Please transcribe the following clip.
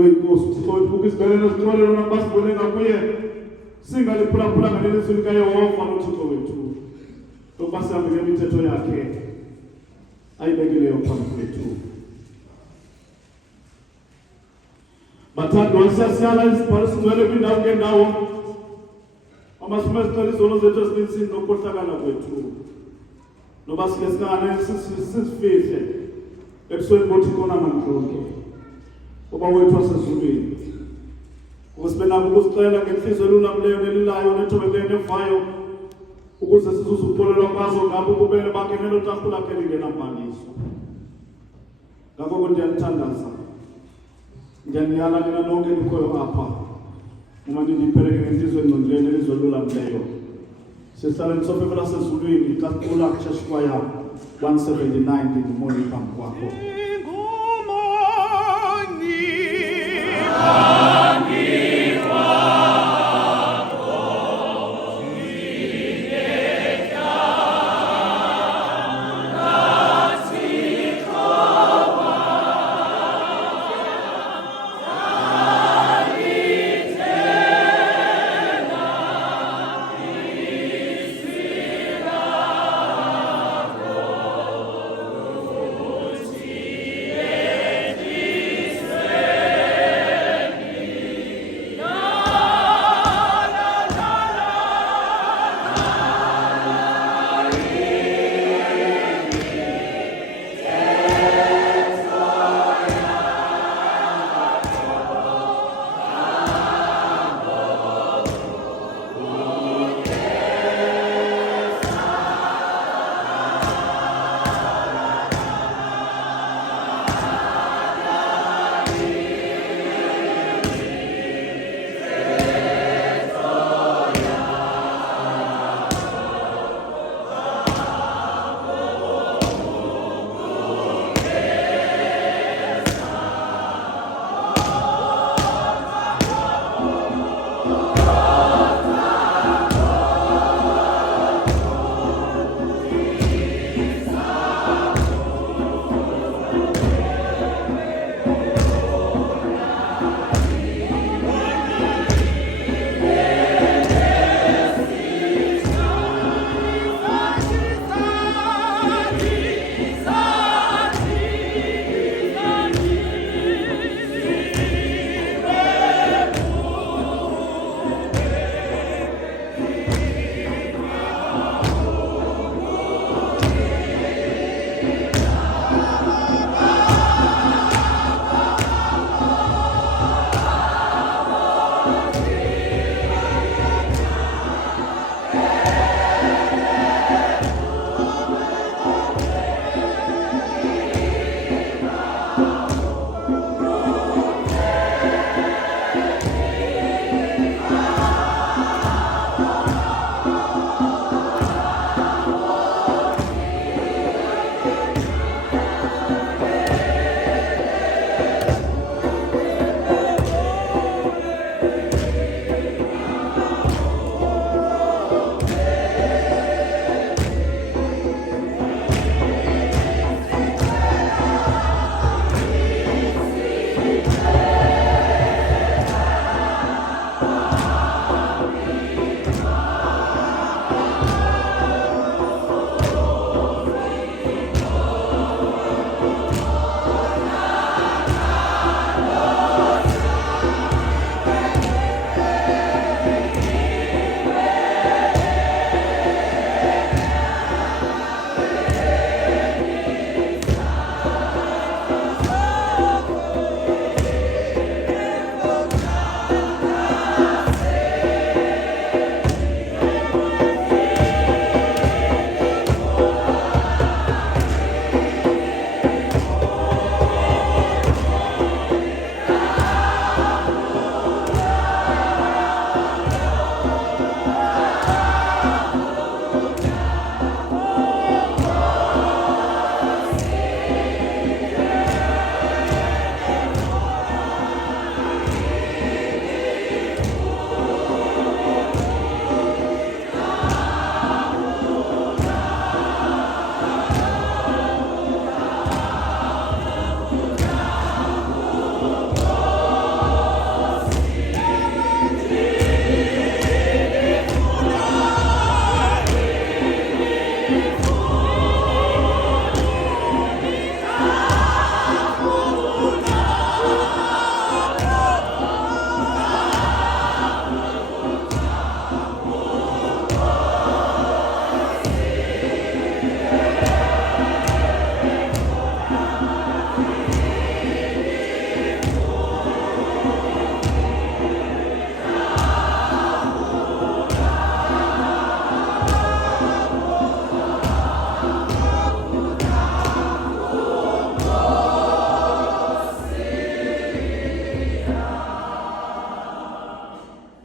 lweyinkosi uThixo wethu ukuzibelele sixolele nabasibolela kuye singaliphulaphula ngelizwi likaYehova uThixo wethu ukuba sihambe ngemithetho yakhe ayibekileyo phambi kwethu. Bathandwa siyasiyala izibhalo singcwele kwindawo ngendawo amasifuna sicela izono zethu ezininzi nokukhohlakala kwethu noba sike sizifihle ebusweni boThixo namandlonke kuba wethu wasezulwini ukuze benako ukuzixela ngenhliziyo elulamileyo nelilayo nethobekileyo nevayo ukuze sizuze ukuxolelwa kwazo ngabo ububele bakhe ngelo tafula lakhe lingenambaliso. Ngakho ndiyamthandaza, ndiyaniyala nina nonke nikhoyo apha uma nindipheleke ngenhliziyo engcolileyo nelizwi elulamileyo. Sihlaleni sofefela sezulwini xa sicula Church Choir 179 ngumoli phambi kwakho.